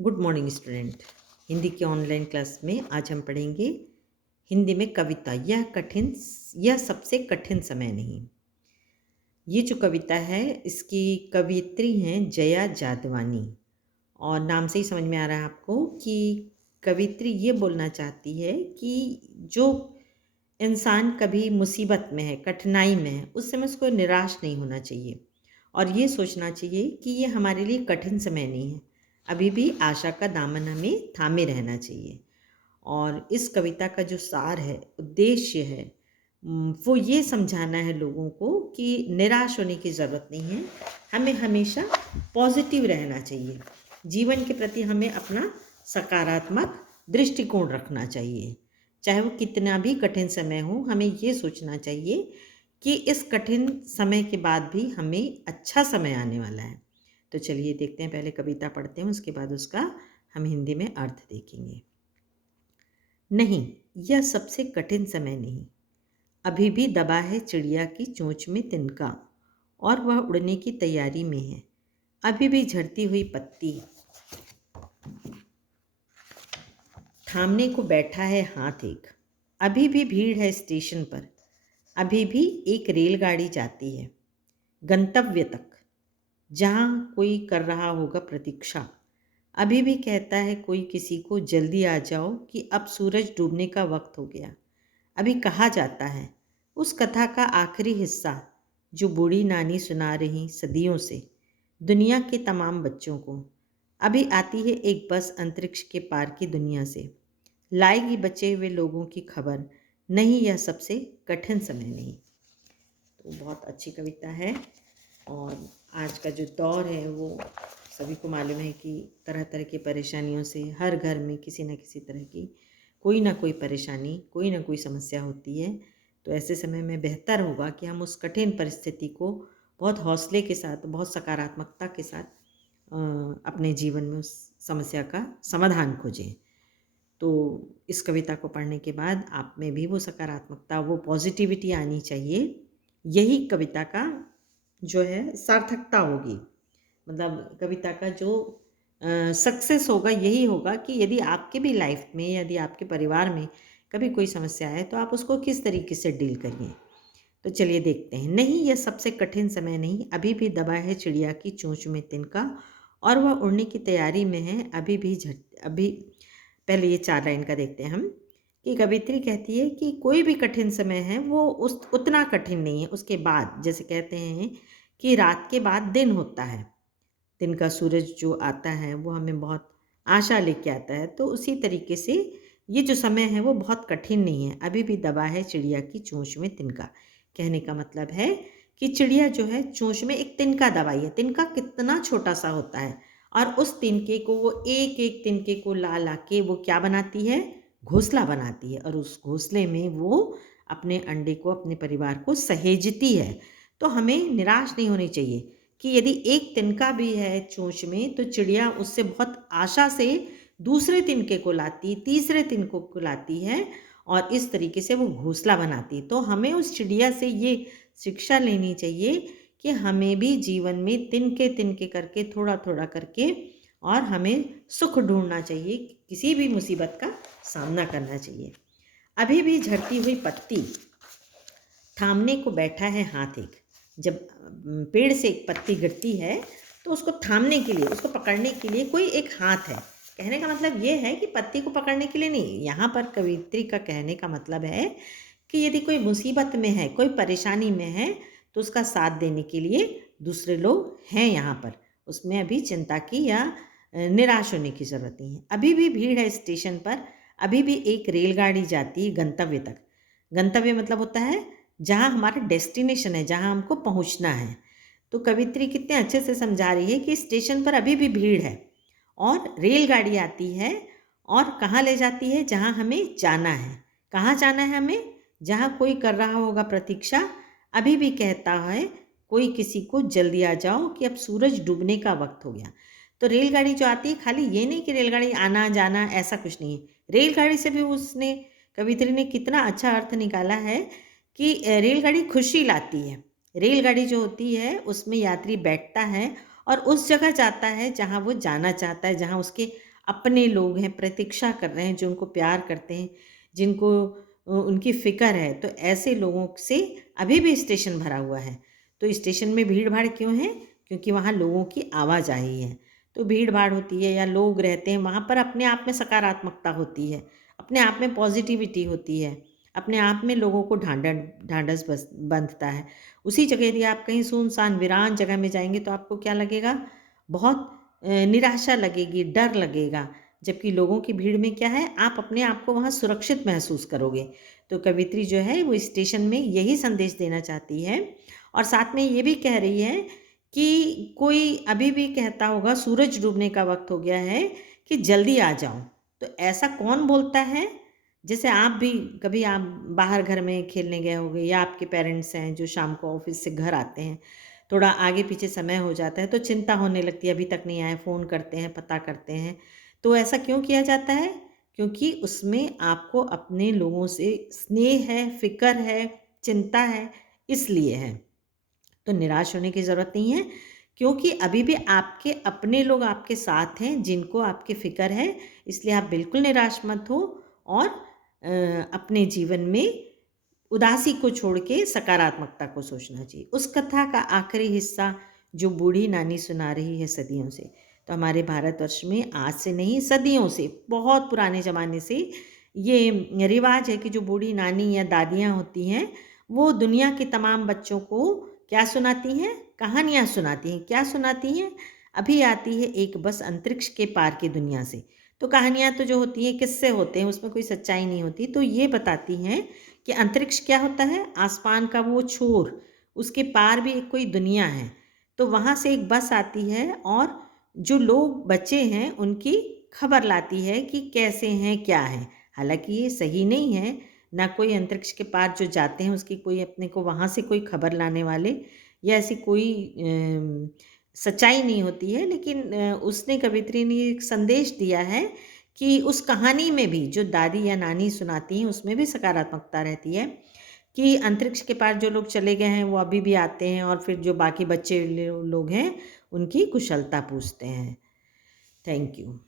Good morning student. Hindi के online class में आज हम पढ़ेंगे हिंदी में कविता। यह सबसे कठिन समय नहीं। ये जो कविता है इसकी कवियत्री हैं जया जादवानी। और नाम से ही समझ में आ रहा है आपको कि कवियत्री ये बोलना चाहती है कि जो इंसान कभी मुसीबत में है, कठिनाई में है, उस समय उसको निराश नहीं होना चाहिए और ये सोचना चाहिए कि ये हमारे लिए कठिन समय नहीं है। अभी भी आशा का दामन हमें थामे रहना चाहिए। और इस कविता का जो सार है, उद्देश्य है, वो ये समझाना है लोगों को कि निराश होने की ज़रूरत नहीं है। हमें हमेशा पॉजिटिव रहना चाहिए। जीवन के प्रति हमें अपना सकारात्मक दृष्टिकोण रखना चाहिए। चाहे वो कितना भी कठिन समय हो, हमें ये सोचना चाहिए कि इस कठिन समय के बाद भी हमें अच्छा समय आने वाला है। तो चलिए देखते हैं, पहले कविता पढ़ते हैं, उसके बाद उसका हम हिंदी में अर्थ देखेंगे। नहीं, यह सबसे कठिन समय नहीं। अभी भी दबा है चिड़िया की चोंच में तिनका और वह उड़ने की तैयारी में है। अभी भी झड़ती हुई पत्ती थामने को बैठा है हाथ एक। अभी भी भीड़ है स्टेशन पर। अभी भी एक रेलगाड़ी जाती है गंतव्य तक, जहाँ कोई कर रहा होगा प्रतीक्षा। अभी भी कहता है कोई किसी को, जल्दी आ जाओ कि अब सूरज डूबने का वक्त हो गया। अभी कहा जाता है उस कथा का आखिरी हिस्सा जो बूढ़ी नानी सुना रही सदियों से दुनिया के तमाम बच्चों को। अभी आती है एक बस अंतरिक्ष के पार की दुनिया से, लाएगी बचे हुए लोगों की खबर। नहीं, यह सबसे कठिन समय नहीं। तो बहुत अच्छी कविता है। और आज का जो दौर है वो सभी को मालूम है कि तरह तरह की परेशानियों से हर घर में किसी न किसी तरह की कोई ना कोई परेशानी, कोई ना कोई समस्या होती है। तो ऐसे समय में बेहतर होगा कि हम उस कठिन परिस्थिति को बहुत हौसले के साथ, बहुत सकारात्मकता के साथ अपने जीवन में उस समस्या का समाधान खोजें। तो इस कविता को पढ़ने के बाद आप में भी वो सकारात्मकता, वो पॉजिटिविटी आनी चाहिए। यही कविता का जो है सार्थकता होगी। मतलब कविता का जो सक्सेस होगा यही होगा कि यदि आपके भी लाइफ में, यदि आपके परिवार में कभी कोई समस्या है तो आप उसको किस तरीके से डील करिए। तो चलिए देखते हैं। नहीं, यह सबसे कठिन समय नहीं। अभी भी दबा है चिड़िया की चोंच में तिनका और वह उड़ने की तैयारी में है। अभी पहले ये 4 लाइन का देखते हैं हम कि कवित्री कहती है कि कोई भी कठिन समय है वो उस उतना कठिन नहीं है। उसके बाद, जैसे कहते हैं कि रात के बाद दिन होता है, दिन का सूरज जो आता है वो हमें बहुत आशा लेके आता है। तो उसी तरीके से ये जो समय है वो बहुत कठिन नहीं है। अभी भी दबा है चिड़िया की चोंच में तिनका। कहने का मतलब है कि चिड़िया जो है चोंच में एक तिनका दबाई है। तिनका कितना छोटा सा होता है और उस तिनके को वो एक एक तिनके को ला ला के वो क्या बनाती है, घोंसला बनाती है और उस घोंसले में वो अपने अंडे को, अपने परिवार को सहेजती है। तो हमें निराश नहीं होनी चाहिए कि यदि एक तिनका भी है चोंच में तो चिड़िया उससे बहुत आशा से दूसरे तिनके को लाती, तीसरे तिनकों को लाती है और इस तरीके से वो घोंसला बनाती। तो हमें उस चिड़िया से ये शिक्षा लेनी चाहिए कि हमें भी जीवन में तिनके तिनके करके, थोड़ा थोड़ा करके, और हमें सुख ढूंढना चाहिए, किसी भी मुसीबत का सामना करना चाहिए। अभी भी झड़ती हुई पत्ती थामने को बैठा है हाथ एक। जब पेड़ से एक पत्ती गिरती है तो उसको थामने के लिए, उसको पकड़ने के लिए कोई एक हाथ है। कहने का मतलब ये है कि पत्ती को पकड़ने के लिए नहीं, यहाँ पर कवित्री का कहने का मतलब है कि यदि कोई मुसीबत में है, कोई परेशानी में है, तो उसका साथ देने के लिए दूसरे लोग हैं यहाँ पर। उसमें अभी चिंता की या निराश होने की ज़रूरत नहीं है। अभी भी भीड़ है स्टेशन पर। अभी भी एक रेलगाड़ी जाती है गंतव्य तक। गंतव्य मतलब होता है जहाँ हमारा डेस्टिनेशन है, जहाँ हमको पहुँचना है। तो कवित्री कितने अच्छे से समझा रही है कि स्टेशन पर अभी भी भीड़ है और रेलगाड़ी आती है और कहाँ ले जाती है, जहाँ हमें जाना है। कहाँ जाना है हमें? जहाँ कोई कर रहा होगा प्रतीक्षा। अभी भी कहता है कोई किसी को, जल्दी आ जाओ कि अब सूरज डूबने का वक्त हो गया। तो रेलगाड़ी जो आती है, खाली ये नहीं कि रेलगाड़ी आना जाना, ऐसा कुछ नहीं है। रेलगाड़ी से भी उसने, कवित्री ने कितना अच्छा अर्थ निकाला है कि रेलगाड़ी खुशी लाती है। रेलगाड़ी जो होती है उसमें यात्री बैठता है और उस जगह जाता है जहाँ वो जाना चाहता है, जहाँ उसके अपने लोग हैं, प्रतीक्षा कर रहे हैं, जो उनको प्यार करते हैं, जिनको उनकी फ़िक्र है, तो ऐसे लोगों से अभी भी स्टेशन भरा हुआ है। तो स्टेशन में भीड़-भाड़ क्यों है? क्योंकि वहाँ लोगों की आवाजाही है। तो भीड़-भाड़ होती है या लोग रहते हैं, वहाँ पर अपने आप में सकारात्मकता होती है, अपने आप में पॉज़िटिविटी होती है, अपने आप में लोगों को ढाँढस बंधता है। उसी जगह यदि आप कहीं सुनसान वीरान जगह में जाएँगे तो आपको क्या लगेगा? बहुत निराशा लगेगी, डर लगेगा। जबकि लोगों की भीड़ में क्या है, आप अपने आप को वहाँ सुरक्षित महसूस करोगे। तो कवियत्री जो है वो स्टेशन में यही संदेश देना चाहती है और साथ में ये भी कह रही है कि कोई अभी भी कहता होगा सूरज डूबने का वक़्त हो गया है कि जल्दी आ जाओ। तो ऐसा कौन बोलता है? जैसे आप भी कभी आप बाहर घर में खेलने गए होंगे या आपके पेरेंट्स हैं जो शाम को ऑफ़िस से घर आते हैं, थोड़ा आगे-पीछे समय हो जाता है तो चिंता होने लगती है, अभी तक नहीं आए, फ़ोन करते हैं, पता करते हैं। तो ऐसा क्यों किया जाता है? क्योंकि उसमें आपको अपने लोगों से स्नेह है, फ़िक्र है, चिंता है, इसलिए है। तो निराश होने की ज़रूरत नहीं है, क्योंकि अभी भी आपके अपने लोग आपके साथ हैं, जिनको आपकी फ़िक्र है, इसलिए आप बिल्कुल निराश मत हो और अपने जीवन में उदासी को छोड़ के सकारात्मकता को सोचना चाहिए। उस कथा का आखिरी हिस्सा जो बूढ़ी नानी सुना रही है सदियों से, तो हमारे भारतवर्ष में आज से नहीं सदियों से, बहुत पुराने ज़माने से ये रिवाज है कि जो बूढ़ी नानी या दादियाँ होती हैं, वो दुनिया के तमाम बच्चों को क्या सुनाती हैं? कहानियाँ सुनाती हैं। क्या सुनाती हैं? अभी आती है एक बस अंतरिक्ष के पार की दुनिया से। तो कहानियाँ तो जो होती हैं, किस्से होते हैं, उसमें कोई सच्चाई नहीं होती। तो ये बताती हैं कि अंतरिक्ष क्या होता है? आसमान का वो छोर, उसके पार भी एक कोई दुनिया है। तो वहाँ से एक बस आती है और जो लोग बचे हैं, उनकी खबर लाती है कि कैसे हैं, क्या हैं। हालाँकि ये सही नहीं है, ना कोई अंतरिक्ष के पार जो जाते हैं, उसकी कोई अपने को वहाँ से कोई खबर लाने वाले या ऐसी कोई सच्चाई नहीं होती है। लेकिन उसने कवियत्री ने एक संदेश दिया है कि उस कहानी में भी जो दादी या नानी सुनाती हैं, उसमें भी सकारात्मकता रहती है कि अंतरिक्ष के पार जो लोग चले गए हैं, वो अभी भी आते हैं और फिर जो बाकी बचे लोग हैं, उनकी कुशलता पूछते हैं। Thank you.